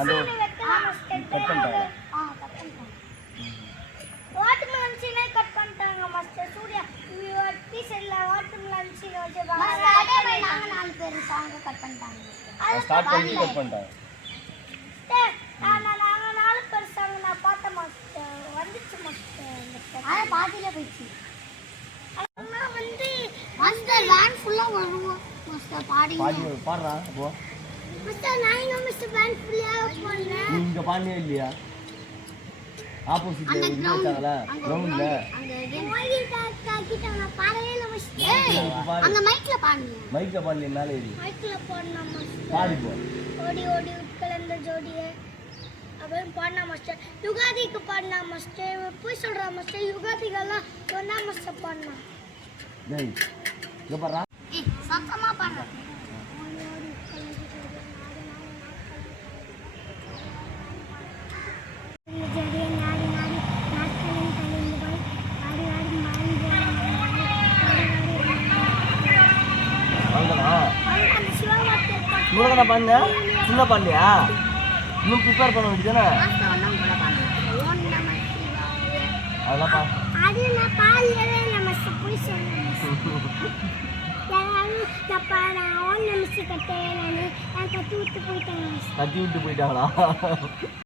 அது கட் பண்ணிட்டாங்க. வாட்டர்மெலன் சீனே கட் பண்ணிட்டாங்க மாஸ்டர். சூர்யா டீஷர்ட்ல வாட்டர்மெலன் சீன் வச்சு அதே மாதிரி நாங்க 4 பேர் சாங் கட் பண்ணிட்டாங்க. ஸ்டார்ட் பண்ணி கட் பண்ணிட்டாங்க. நாங்க 4 பேர் சாங் நான் பார்த்த மாஸ்டர். வந்துச்சு மாஸ்டர். அத பாதியில போயிடுச்சு. அண்ணா வந்து மாஸ்டர் வேன் ஃபுல்லா வருவோம் மாஸ்டர் பாடி பாடுறா போ மாஸ்டர். நான் இங்க மிஸ்டர் வேன் ஃபுல்லா போறேன். நீ இங்க பாடியே இல்லையா? ஆப்போசிட்ல இருந்தாங்களா கிரவுண்ட்ல அங்க மொய்லி கிட்ட நான் பாடவே இல்ல மாஸ்டர். அங்க மைக்ல பாடுங்க. மைக்ல பாடல மேல ஏறி மைக்ல பாடுனா மாஸ்டர். பாடி போ. ஓடி ஓடி உட்கலந்த ஜோடியே அவன் பாடுனா மாஸ்டர். யுகாதிக்கு பாடுனா மாஸ்டர். போய் சொல்றா மாஸ்டர். யுகாதிகெல்லாம் சொன்னா மாஸ்டர் பாடுனா. டேய் இங்க பாறா. ஏய் சத்தமா பாடுற. இவ்வளோ பண்ண சின்ன பண்ணியா? இன்னும் ப்ரிப்பேர் பண்ண வேண்டியதானே? அதெல்லாம் கத்தி விட்டு போயிட்டாங்களா?